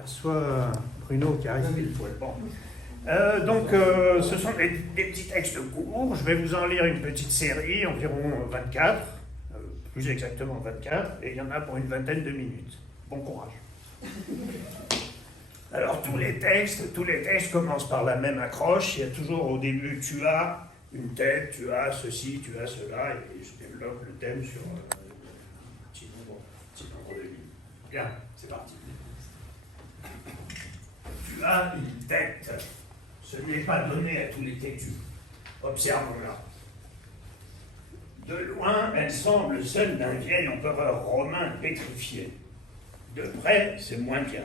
J'aperçois Bruno qui arrive pile poil. Bon. Ce sont des petits textes courts. Je vais vous en lire une petite série, environ 24, plus exactement 24, et il y en a pour une vingtaine de minutes. Bon courage. Alors, tous les textes commencent par la même accroche. Il y a toujours au début, tu as une tête, tu as ceci, tu as cela, et je développe le thème sur un petit nombre de lignes. Bien, c'est parti. Tu as une tête. Ce n'est pas donné à tous les têtus. Observons-la. De loin, elle semble celle d'un vieil empereur romain pétrifié. De près, c'est moins bien.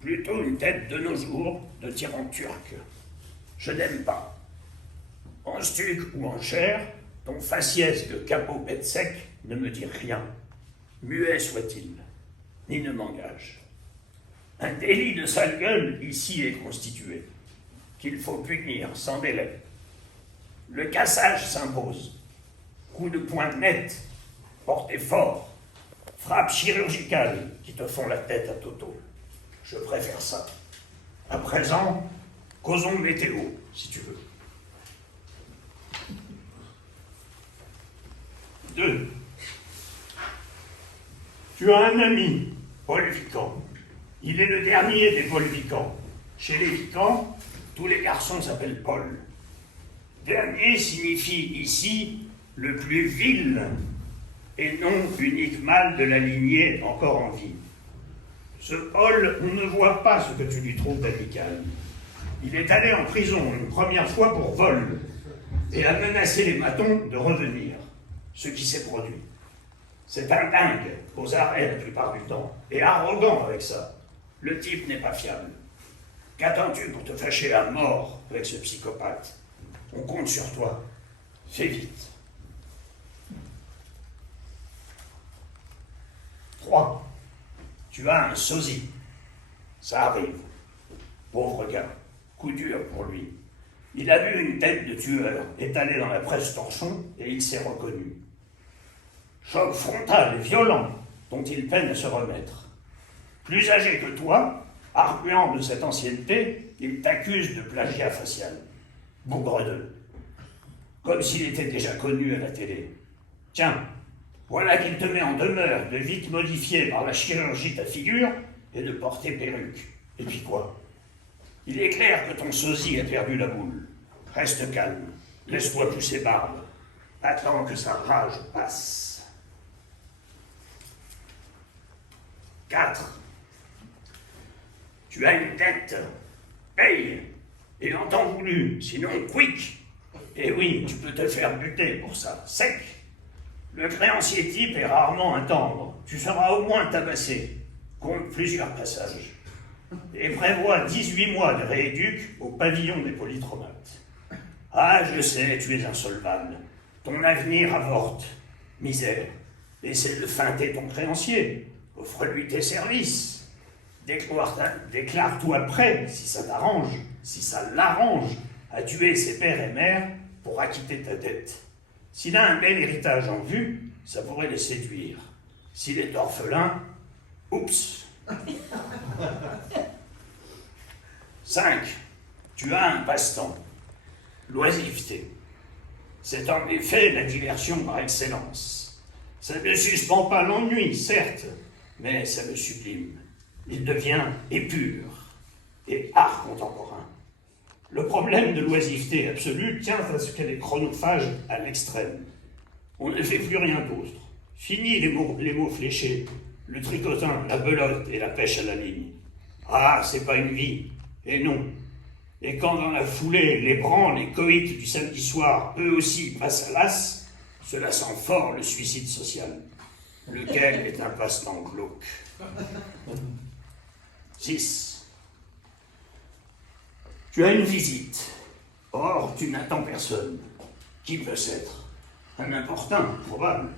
Plutôt une tête de nos jours de tyran turc. Je n'aime pas. En stuc ou en chair, ton faciès de capot bête sec ne me dit rien. Muet soit-il, ni ne m'engage. Un délit de sale gueule ici est constitué, qu'il faut punir sans délai. Le cassage s'impose. Coup de poing net, porté fort, frappe chirurgicale qui te font la tête à toto. Je préfère ça. À présent, causons météo, si tu veux. 2. Tu as un ami, Paul Vican. Il est le dernier des Paul Vican. Chez les Vican, tous les garçons s'appellent Paul. Dernier signifie ici le plus vil et non unique mâle de la lignée encore en vie. Ce Paul, on ne voit pas ce que tu lui trouves d'amical. Il est allé en prison une première fois pour vol et a menacé les matons de revenir, ce qui s'est produit. C'est un dingue, aux arrêts la plupart du temps, et arrogant avec ça. Le type n'est pas fiable. Qu'attends-tu pour te fâcher à mort avec ce psychopathe? On compte sur toi. Fais vite. 3. Tu as un sosie. Ça arrive. Pauvre gars. Coup dur pour lui. Il a vu une tête de tueur étalée dans la presse torchon et il s'est reconnu. Choc frontal et violent dont il peine à se remettre. Plus âgé que toi, arguant de cette ancienneté, il t'accuse de plagiat facial. Bougredeux. Comme s'il était déjà connu à la télé. Tiens, voilà qu'il te met en demeure de vite modifier par la chirurgie ta figure et de porter perruque. Et puis quoi? Il est clair que ton sosie a perdu la boule. Reste calme, laisse-toi pousser barbe. Attends que sa rage passe. 4. Tu as une dette. Paye. Et en temps voulu, sinon quick. Et oui, tu peux te faire buter pour ça, sec. Le créancier type est rarement un tendre. Tu seras au moins tabassé. Compte plusieurs passages. Et prévois 18 mois de rééduc au pavillon des polytraumates. Ah, je sais, tu es insolvable. Ton avenir avorte. Misère. Essaie de feinter ton créancier. Offre-lui tes services. Déclare-toi prêt, si ça t'arrange, si ça l'arrange, à tuer ses pères et mères pour acquitter ta dette. S'il a un bel héritage en vue, ça pourrait le séduire. S'il est orphelin, oups. 5. Tu as un passe-temps. L'oisiveté. C'est en effet la diversion par excellence. Ça ne suspend pas l'ennui, certes, mais ça le sublime. Il devient épure et art contemporain. Le problème de l'oisiveté absolue tient à ce qu'elle est chronophage à l'extrême. On ne fait plus rien d'autre. Fini les mots fléchés, le tricotin, la belote et la pêche à la ligne. Ah, c'est pas une vie. Et non. Et quand dans la foulée, les branles, les coïts du samedi soir, eux aussi passent à l'as, cela sent fort le suicide social, lequel est un passe-temps glauque. 6. Tu as une visite. Or, tu n'attends personne. Qui peut être? Un importun, probable.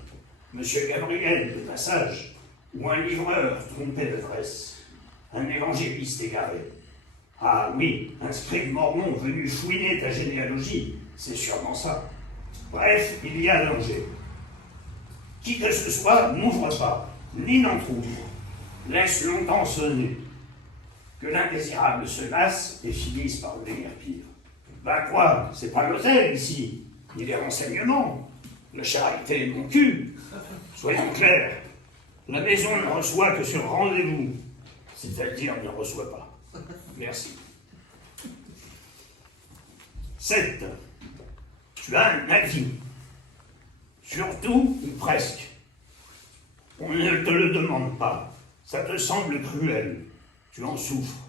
Monsieur Gabriel, de passage. Ou un livreur trompé d'adresse. Un évangéliste égaré. Ah oui, un scribe mormon venu fouiner ta généalogie. C'est sûrement ça. Bref, il y a danger. Qui que ce soit, n'ouvre pas, ni n'entrouvre. laisse longtemps sonner, que l'indésirable se lasse et finisse par le déguerpir. Ben quoi, c'est pas l'hôtel ici, ni les renseignements. La charité est mon cul. Soyons clairs, la maison ne reçoit que sur rendez-vous, c'est-à-dire ne reçoit pas. Merci. 7. Tu as un avis. Surtout, ou presque. On ne te le demande pas. Ça te semble cruel. Tu en souffres.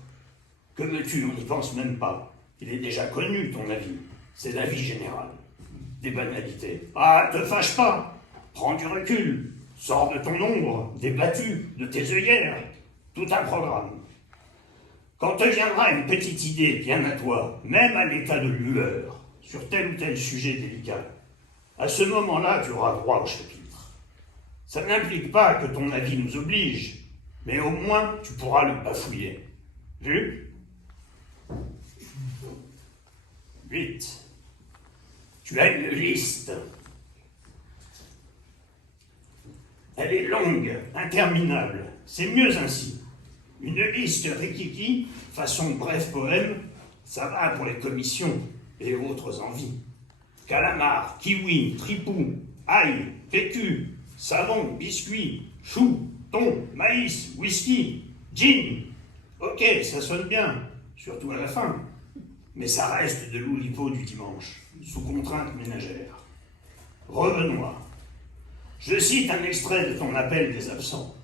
Que veux-tu, on n'y pense même pas. Il est déjà connu, ton avis. C'est l'avis général. Des banalités. Ah, te fâche pas. Prends du recul. Sors de ton ombre, débattu, de tes œillères. Tout un programme. Quand te viendra une petite idée bien à toi, même à l'état de lueur, sur tel ou tel sujet délicat, à ce moment-là, tu auras droit au chapitre. Ça n'implique pas que ton avis nous oblige, mais au moins tu pourras le bafouiller. Vu ? 8. Tu as une liste. Elle est longue, interminable. C'est mieux ainsi. Une liste rikiki, façon bref poème, ça va pour les commissions et autres envies. Calamar, kiwi, tripou, ail, PQ, savon, biscuit, chou, thon, maïs, whisky, gin. Ok, ça sonne bien, surtout à la fin. Mais ça reste de l'oulipo du dimanche, sous contrainte ménagère. Revenons. Je cite un extrait de ton appel des absents.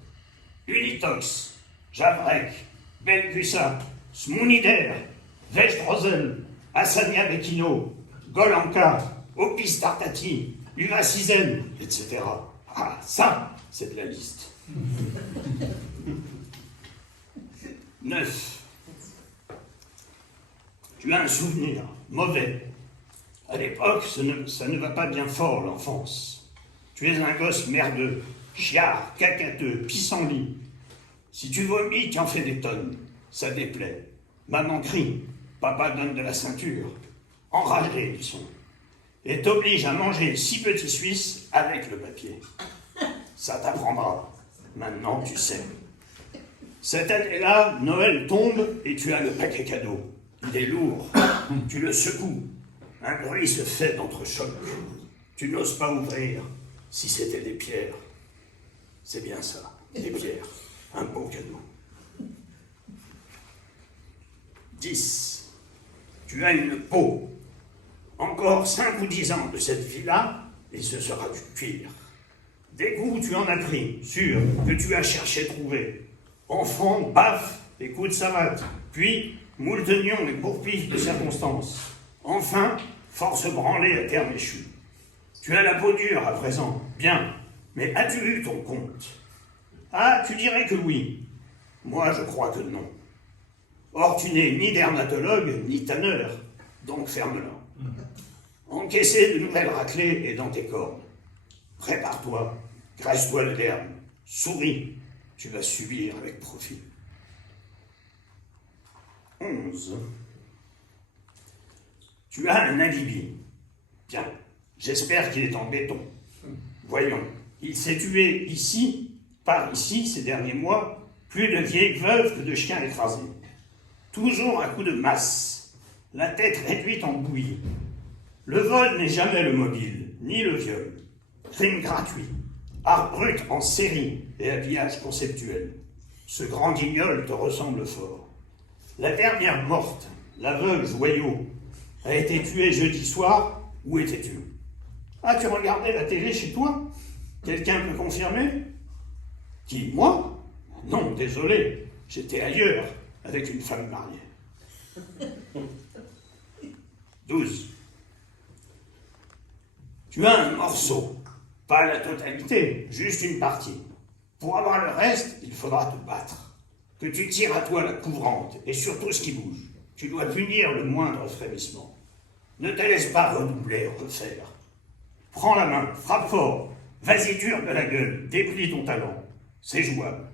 Unitox, Javrek, Belgussa, Smounider, Vejdrozel, Hassania Bekino, Golanka, Opis Tartati, Uvacisen, etc. Ah, ça, c'est de la liste. 9. Tu as un souvenir mauvais. À l'époque, ça ne va pas bien fort, l'enfance. Tu es un gosse merdeux, chiard, cacateux, pissenlit. Si tu vomis, tu en fais des tonnes. Ça déplaît. Maman crie, papa donne de la ceinture. Enragés, ils sont. Et t'oblige à manger 6 petits Suisses avec le papier. Ça t'apprendra. Maintenant, tu sais. Cette année-là, Noël tombe et tu as le paquet cadeau. Il est lourd. Tu le secoues. Un bruit se fait d'entrechoc. Tu n'oses pas ouvrir. Si c'était des pierres. C'est bien ça, des pierres. Un beau cadeau. 10. Tu as une peau. Encore 5 ou 10 ans de cette vie-là, et ce sera du pire. Des goûts, tu en as pris, sûr, que tu as cherché trouver. Enfant, baf, des coups de savate, puis moult oignons et bourpilles de circonstances. Enfin, force branlée à terme échu. Tu as la peau dure à présent, bien, mais as-tu eu ton compte? Ah, tu dirais que oui. Moi, je crois que non. Or, tu n'es ni dermatologue, ni tanneur, donc ferme-la. Encaisser de nouvelles raclées est dans tes cordes. Prépare-toi, graisse-toi le derme, souris, tu vas subir avec profit. 11. Tu as un alibi. Bien, j'espère qu'il est en béton. Voyons, il s'est tué ici, par ici, ces derniers mois, plus de vieilles veuves que de chiens écrasés. Toujours un coup de masse, la tête réduite en bouillie. Le vol n'est jamais le mobile, ni le viol. Crime gratuit, art brut en série et habillage conceptuel. Ce grand guignol te ressemble fort. La dernière morte, la veuve Joyau, a été tuée jeudi soir. Où étais-tu? Ah, tu regardais la télé chez toi? Quelqu'un peut confirmer? Qui, moi? Non, désolé, j'étais ailleurs, avec une femme mariée. 12. Tu as un morceau, pas la totalité, juste une partie. Pour avoir le reste, il faudra te battre. Que tu tires à toi la couvrante, et surtout ce qui bouge. Tu dois punir le moindre frémissement. Ne te laisse pas redoubler, refaire. Prends la main, frappe fort, vas-y dur de la gueule, déplie ton talent. C'est jouable.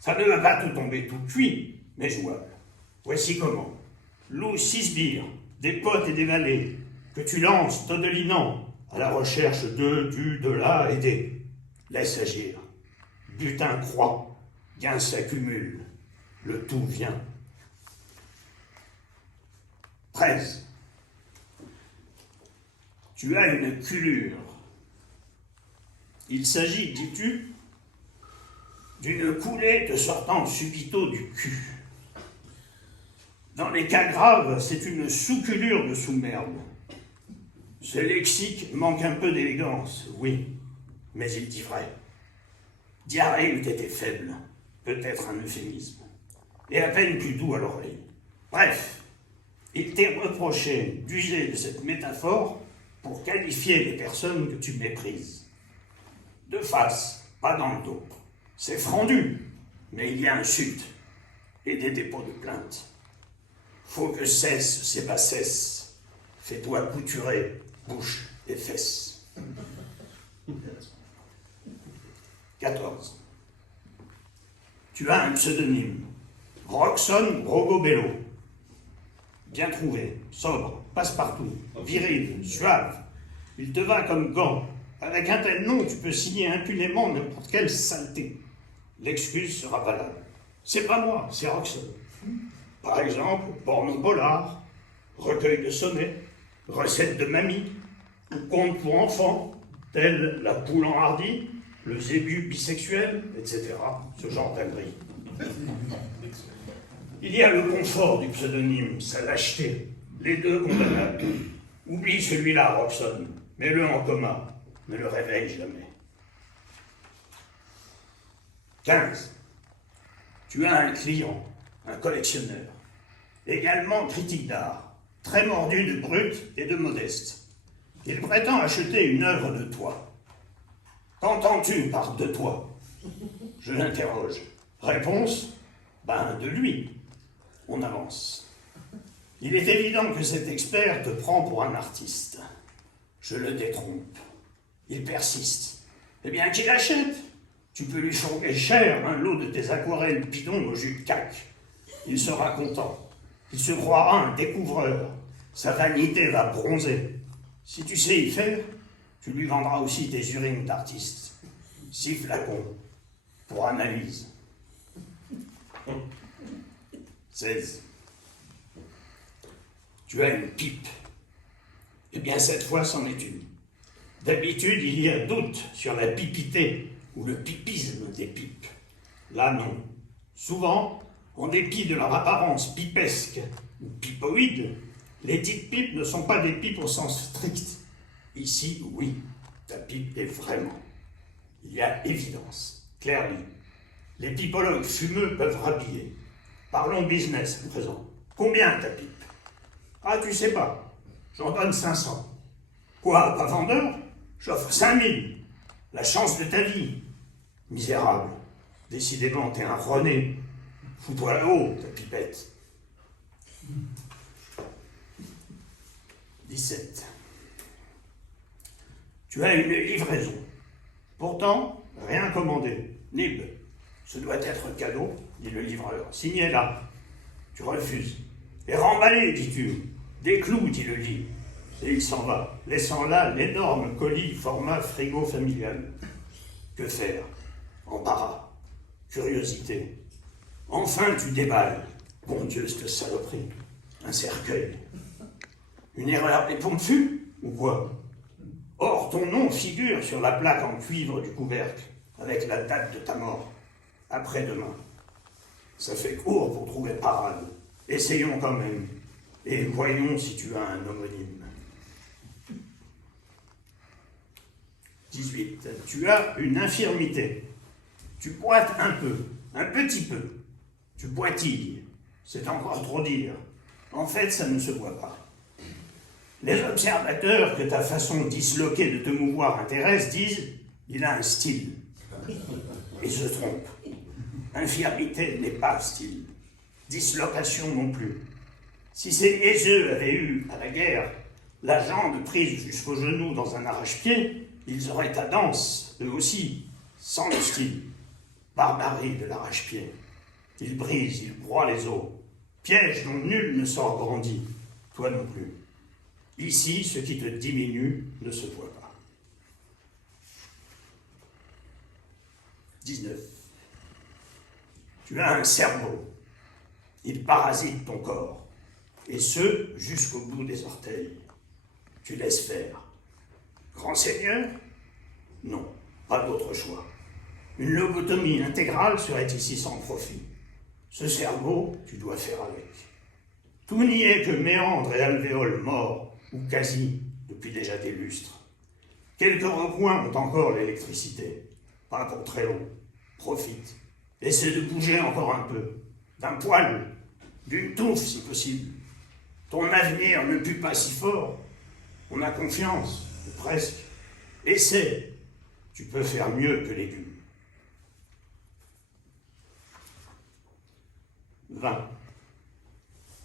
Ça ne va pas tout tomber tout cuit, mais jouable. Voici comment. Loue 6 sbires, des potes et des valets, que tu lances, dodelinant, à la recherche de, du, de là et des. Laisse agir. Butin croix. Gains s'accumulent, le tout vient. 13. Tu as une culure. Il s'agit, dis-tu, d'une coulée te sortant subito du cul. Dans les cas graves, c'est une sous-culure de sous-merde. Ce lexique manque un peu d'élégance, oui, mais il dit vrai. Diarrhée eût été faible, peut-être un euphémisme, et à peine plus doux à l'oreille. Bref, il t'est reproché d'user de cette métaphore pour qualifier les personnes que tu méprises. De face, pas dans le dos. C'est frendu, mais il y a insulte et des dépôts de plainte. Faut que cessent ces bassesses. Fais-toi couturer bouche et fesses. 14. Tu as un pseudonyme. Roxane Brogobello. Bien trouvé, sobre, passe-partout, viril, suave. Il te va comme gant. Avec un tel nom, tu peux signer impunément n'importe quelle saleté. L'excuse sera valable. C'est pas moi, c'est Roxane. Par exemple, porno polar, recueil de sonnets, recette de mamie, ou conte pour enfants, tels la poule enhardie, le zébu bisexuel, etc. Ce genre d'abri. Il y a le confort du pseudonyme, sa lâcheté, les deux condamnables. Oublie celui-là, Roxane, mets-le en coma, ne le réveille jamais. 15. Tu as un client, un collectionneur, également critique d'art, très mordu de brut et de modeste. Il prétend acheter une œuvre de toi. Qu'entends-tu par de toi? Je l'interroge. Réponse, de lui. On avance. Il est évident que cet expert te prend pour un artiste. Je le détrompe. Il persiste. Eh bien, qu'il achète. Tu peux lui chourger cher un lot de tes aquarelles bidons au jus de cac. Il sera content. Il se croira un découvreur. Sa vanité va bronzer. Si tu sais y faire, tu lui vendras aussi tes urines d'artiste. 6 flacons. Pour analyse. 16. Tu as une pipe. Eh bien, cette fois, c'en est une. D'habitude, il y a doute sur la pipité ou le pipisme des pipes. Là, non. Souvent, en dépit de leur apparence pipesque ou pipoïde, les dites pipes ne sont pas des pipes au sens strict. Ici, oui, ta pipe est vraiment. Il y a évidence, clairement. Les pipologues fumeux peuvent rhabiller. Parlons business à présent. Combien ta pipe? Ah, tu sais pas. J'en donne 500. Quoi, pas vendeur? J'offre 5000. La chance de ta vie. Misérable. Décidément, t'es un René. Fous-toi là-haut, ta pipette. 17. Tu as une livraison. Pourtant, rien commandé. Nib. Ce doit être cadeau, dit le livreur. Signé là. Tu refuses. Et remballé, dis-tu. Des clous, dit le lit. Et il s'en va, laissant là l'énorme colis format frigo familial. Que faire? Embarras. Curiosité. Enfin, tu déballes. Bon Dieu, cette saloperie. Un cercueil. Une erreur des pompes fut ou quoi? Or, ton nom figure sur la plaque en cuivre du couvercle, avec la date de ta mort. Après-demain. Ça fait court pour trouver parade. Essayons quand même. Et voyons si tu as un homonyme. 18. Tu as une infirmité. Tu boites un peu, un petit peu. Tu boitilles. C'est encore trop dire. En fait, ça ne se voit pas. Les observateurs que ta façon disloquée de te mouvoir intéresse disent « il a un style ». Et se trompent. Infirmité n'est pas style. Dislocation non plus. Si ces niaiseux avaient eu, à la guerre, la jambe prise jusqu'au genou dans un arrache-pied, ils auraient ta danse, eux aussi, sans le style. Barbarie de l'arrache-pied. Il brise, il broie les os. Piège dont nul ne sort grandi. Toi non plus. Ici, ce qui te diminue ne se voit pas. 19. Tu as un cerveau. Il parasite ton corps. Et ce, jusqu'au bout des orteils. Tu laisses faire. Grand seigneur? Non, pas d'autre choix. Une lobotomie intégrale serait ici sans profit. Ce cerveau, tu dois faire avec. Tout n'y est que méandres et alvéoles morts, ou quasi, depuis déjà des lustres. Quelques recoins ont encore l'électricité. Pas pour très long. Profite. Essaie de bouger encore un peu. D'un poil, d'une touffe si possible. Ton avenir ne pue pas si fort. On a confiance, ou presque. Essaie. Tu peux faire mieux que légumes. 20.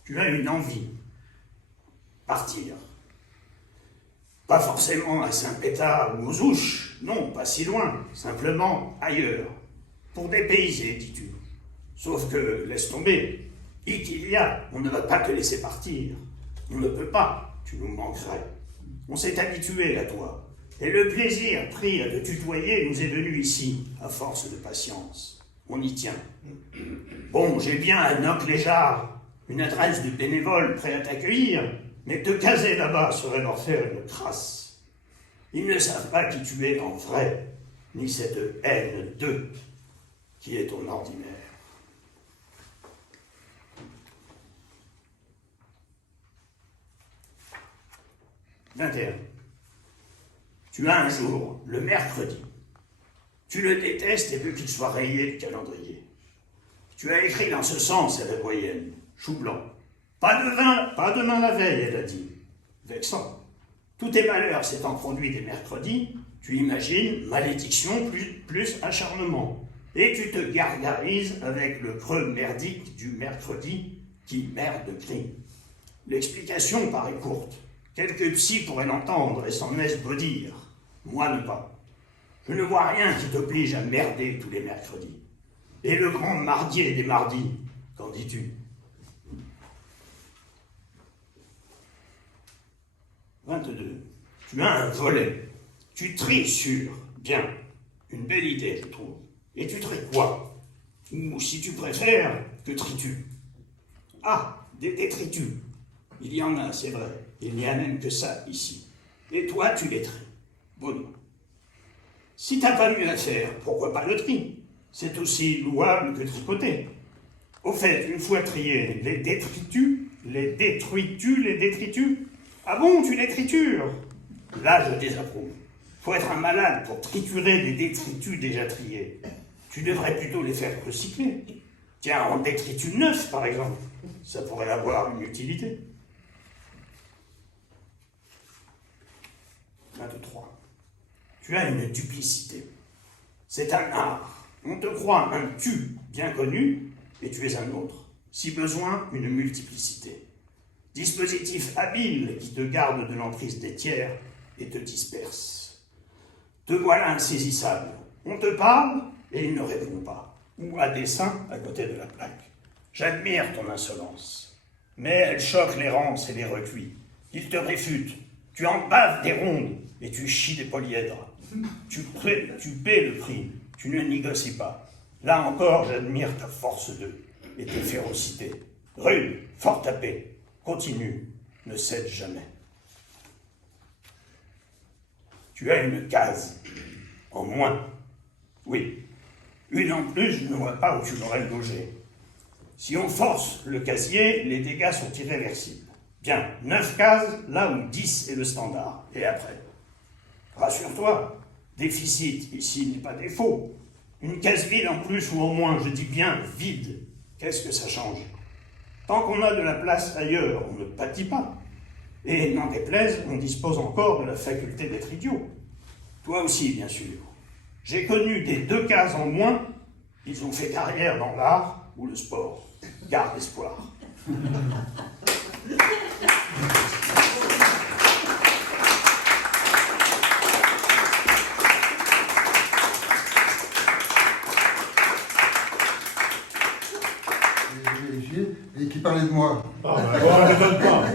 Tu as une envie. Partir. Pas forcément à Saint-Pétard ou aux Ouches, non, pas si loin, simplement ailleurs. Pour dépayser, dis-tu. Sauf que, laisse tomber, qu'il y a, on ne va pas te laisser partir. On ne peut pas, tu nous manquerais. On s'est habitué à toi. Et le plaisir pris à te tutoyer nous est venu ici, à force de patience. On y tient. Bon, j'ai bien un Noc Léjard, une adresse de bénévole prêt à t'accueillir, mais te caser là-bas serait leur faire une crasse. Ils ne savent pas qui tu es en vrai, ni cette haine d'eux qui est ton ordinaire. 21. Tu as un jour, le mercredi. Tu le détestes et veux qu'il soit rayé du calendrier. Tu as écrit dans ce sens à la doyenne, chou blanc. Pas de vin, pas demain la veille, elle a dit. Vexant. Tous tes malheurs s'étant produits des mercredis, tu imagines malédiction plus acharnement. Et tu te gargarises avec le creux merdique du mercredi qui merde crie. L'explication paraît courte. Quelques psys pourraient l'entendre et s'en esbaudir. Moi ne pas. Je ne vois rien qui t'oblige à merder tous les mercredis. Et le grand mardier des mardis, qu'en dis-tu? 22. Tu as un volet. Tu tries sur. Bien. Une belle idée, je trouve. Et tu tries quoi? Ou, si tu préfères, que tries-tu? Ah, des détritus. Il y en a, c'est vrai. Il n'y a même que ça, ici. Et toi, tu les tries. Bon. Si t'as pas mieux à faire, pourquoi pas le tri? C'est aussi louable que tricoter. Au fait, une fois triés, les détritus, les détruis-tu, les détritus? Ah bon, tu les tritures? Là, je désapprouve. Faut être un malade pour triturer des détritus déjà triés. Tu devrais plutôt les faire recycler. Tiens, en détritus neufs, par exemple. Ça pourrait avoir une utilité. 23. Tu as une duplicité. C'est un art. On te croit un tu bien connu, et tu es un autre. Si besoin, une multiplicité. Dispositif habile qui te garde de l'emprise des tiers et te disperse. Te voilà insaisissable. On te parle et il ne répond pas. Ou à dessein à côté de la plaque. J'admire ton insolence. Mais elle choque les rances et les recuits. Il te réfute. Tu en baves des rondes et tu chies des polyèdres. Tu paies le prix. Tu ne négocies pas. Là encore, j'admire ta force d'eux et tes férocités. Rude, fort tapé. Continue, ne cède jamais. Tu as une case, en moins. Oui, une en plus, je ne vois pas où tu l'aurais logée. Si on force le casier, les dégâts sont irréversibles. Bien, 9 cases, là où 10 est le standard. Et après? Rassure-toi, déficit ici n'est pas défaut. Une case vide en plus, ou au moins, je dis bien vide. Qu'est-ce que ça change? Tant qu'on a de la place ailleurs, on ne pâtit pas. Et n'en déplaise, on dispose encore de la faculté d'être idiot. Toi aussi, bien sûr. J'ai connu des 2 cases en moins, ils ont fait carrière dans l'art ou le sport. Garde espoir. Et qui parlait de moi. Ah, bah, on ne m'étonne pas.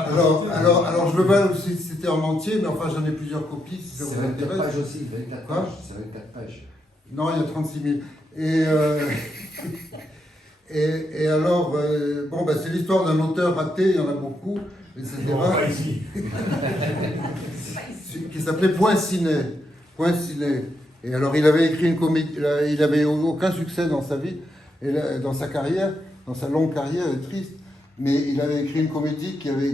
Alors, je veux pas si c'était en entier, mais enfin, j'en ai plusieurs copies, si ça vous C'est 24 intéresse. pages aussi, 24 Quoi pages, c'est 24 pages. Non, il y a 36 000. Et, et alors, bon, ben, c'est l'histoire d'un auteur raté, il y en a beaucoup, etc. Bon, pas ici. Qui s'appelait Poincinet. Poincinet. Et alors, il avait écrit une comédie, il avait aucun succès dans sa vie, et là, dans sa carrière, dans sa longue carrière, elle est triste, mais il avait écrit une comédie qui avait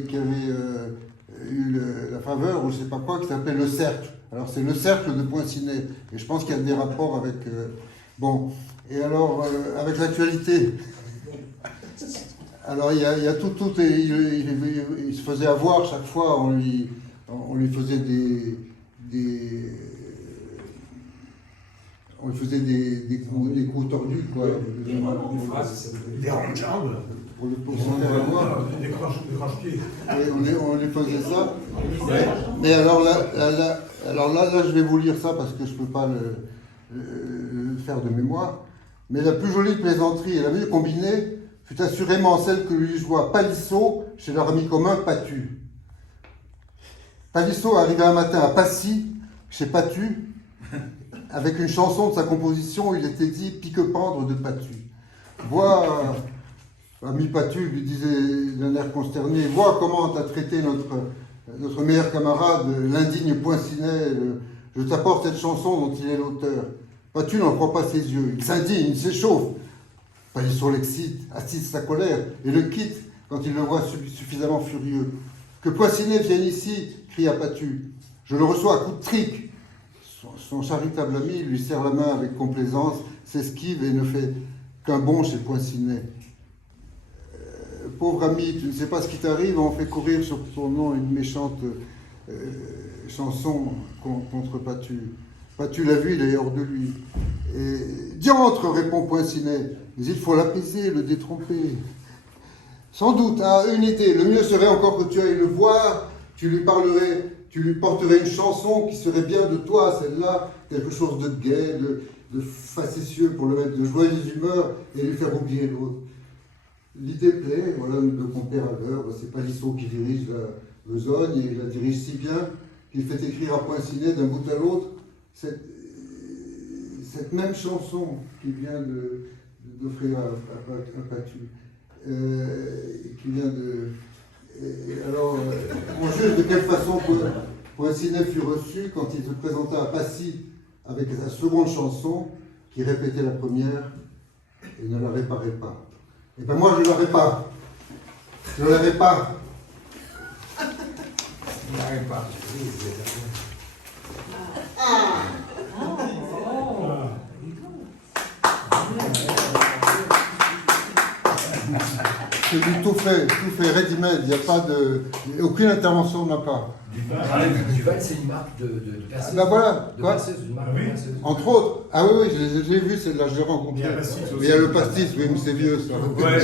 eu la faveur, ou je sais pas quoi, qui s'appelait Le Cercle. Alors, c'est Le Cercle de Poincinet, et je pense qu'il y a des rapports avec... bon, et alors, avec l'actualité... Alors, il y a tout il se faisait avoir chaque fois, on lui faisait des coups tordus, quoi. Des rangs de jambes. Pour se faire avoir. Des cranche-pieds. On lui faisait ça. Mais alors là, je vais vous lire ça parce que je ne peux pas le faire de mémoire. Mais la plus jolie plaisanterie et la mieux combinée fut assurément celle que lui joua Palissot chez leur ami commun Patu. Palissot arriva un matin à Passy, chez Patu, avec une chanson de sa composition où il était dit « Pique-pendre de Patu ». Vois, ami Patu, lui disait d'un air consterné, vois comment t'as traité notre meilleur camarade, l'indigne Poincinet. Je t'apporte cette chanson dont il est l'auteur. Patu n'en croit pas ses yeux, il s'indigne, il s'échauffe. Palissot l'excite, attise sa colère et le quitte quand il le voit suffisamment furieux. Que Poincinet vienne ici, cria Patu. Je le reçois à coups de trique. Son charitable ami lui serre la main avec complaisance, s'esquive et ne fait qu'un bond chez Poincinet. Pauvre ami, tu ne sais pas ce qui t'arrive, on fait courir sur ton nom une méchante chanson contre Patu. Patu l'a vu, il est hors de lui. Et diantre, répond Poincinet, mais il faut l'apaiser, le détromper. Sans doute, à une idée, le mieux serait encore que tu ailles le voir, tu lui porterais une chanson qui serait bien de toi, celle-là, quelque chose de gai, de facétieux pour le mettre de joyeuse humeur et lui faire oublier l'autre. L'idée plaît, voilà, nous deux compères à l'heure, c'est Palissot qui dirige la besogne et il la dirige si bien qu'il fait écrire à Poincinet d'un bout à l'autre cette même chanson qu'il vient d'offrir à Patu. Qui vient de... Alors, on juge de quelle façon Poincinet fut reçu quand il se présenta à Passy avec sa seconde chanson, qui répétait la première et ne la réparait pas. Et ben moi, je ne la répare. Je ne la répare. Je n'arrive pas. C'est du tout fait ready-made, il n'y a pas aucune intervention de ma part. Duval, c'est une marque de perceuse. Ah ben voilà, De quoi. perceuse, une marque Ah oui. de perceuse. Entre autres, ah oui, je l'ai vu, celle-là, je l'ai rencontré. Il y a le pastis aussi. Mais il y a le pastis, oui, mais c'est vieux ça. Ouais,